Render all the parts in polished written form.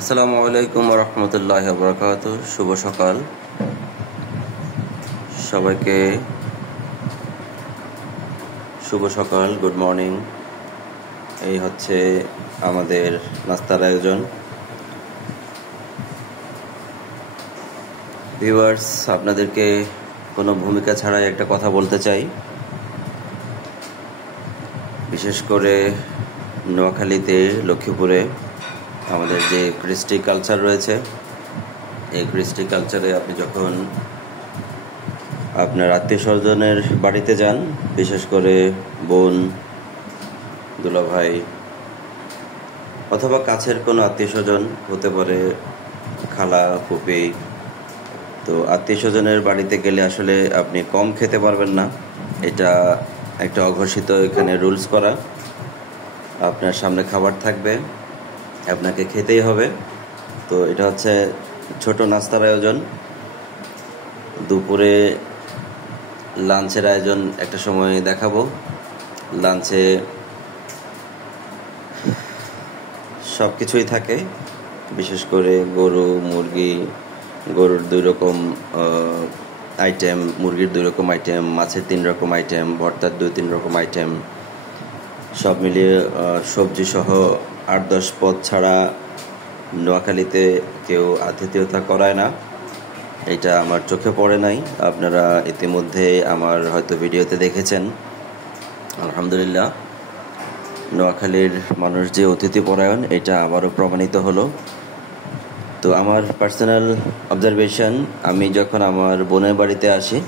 আসসালামু আলাইকুম রহমতুল্লাহ বরকাত। শুভ সকাল সবাইকে, শুভ সকাল, গুড মর্নিং। এই হচ্ছে আমাদের নাস্তার আয়োজন। ভিউয়ার্স, আপনাদেরকে কোনো ভূমিকা ছাড়াই একটা কথা বলতে চাই। বিশেষ করে নোয়াখালীতে, লক্ষ্মীপুরে আমাদের যে কৃষ্টি কালচার রয়েছে, এই কৃষ্টি কালচারে আপনি যখন আপনার আত্মীয় স্বজনের বাড়িতে যান, বিশেষ করে বোন, দুলাভাই অথবা কাছের কোনো আত্মীয় স্বজন, হতে পারে খালা, ফুপি, তো আত্মীয় স্বজনের বাড়িতে গেলে আসলে আপনি কম খেতে পারবেন না। এটা একটা অঘোষিত এখানে রুলস করা। আপনার সামনে খাবার থাকবে, আপনাকে খেতেই হবে। তো এটা হচ্ছে ছোট নাস্তার আয়োজন। দুপুরে লাঞ্চের আয়োজন একটা সময় দেখাবো। লাঞ্চে সব কিছুই থাকে, বিশেষ করে গরু, মুরগি। গরুর 2 রকম আইটেম, মুরগির 2 রকম আইটেম, মাছের 3 রকম আইটেম, ভর্তার 2-3 রকম আইটেম, সব মিলিয়ে সবজি সহ 8-10 পদ ছাড়া নোয়াখালীতে কেউ আতিথেয়তা করায় না। এটা আমার চোখে পড়ে নাই, আপনারা ইতিমধ্যে আমার হয়তো ভিডিওতে দেখেছেন। আলহামদুলিল্লাহ, নোয়াখালীর মানুষ যে অতিথি পরায়ণ, এটা আবারও প্রমাণিত হলো। তো আমার পার্সোনাল অবজারভেশন, আমি যখন আমার বোনের বাড়িতে আসি,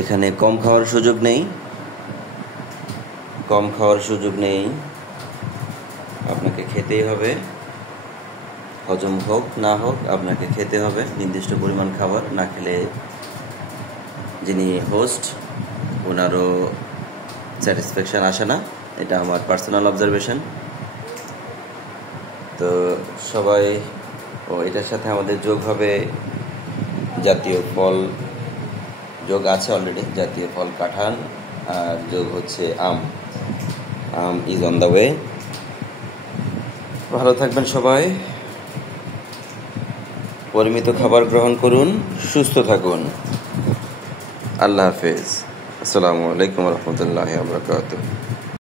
এখানে কম খাওয়ার সুযোগ নেই। আপনাকে খেতেই হবে, হজম হোক না হোক আপনাকে খেতে হবে নির্দিষ্ট পরিমাণ খাবার। না খেলে যিনি হোস্ট, ওনারও স্যাটিসফ্যাকশান আসে না। এটা আমার পার্সোনাল অবজারভেশন। তো সবাই, এটার সাথে আমাদের যোগ হবে জাতীয় ফল, যোগ আছে অলরেডি, জাতীয় ফল কাঁঠাল, আর যোগ হচ্ছে আম ইজ অন দ্য ওয়ে। ভালো থাকবেন সবাই, পরিমিত খাবার গ্রহণ করুন, সুস্থ থাকুন। আল্লাহ হাফেজ। আসসালামু আলাইকুম রহমতুল্লাহ বরকাতুহ।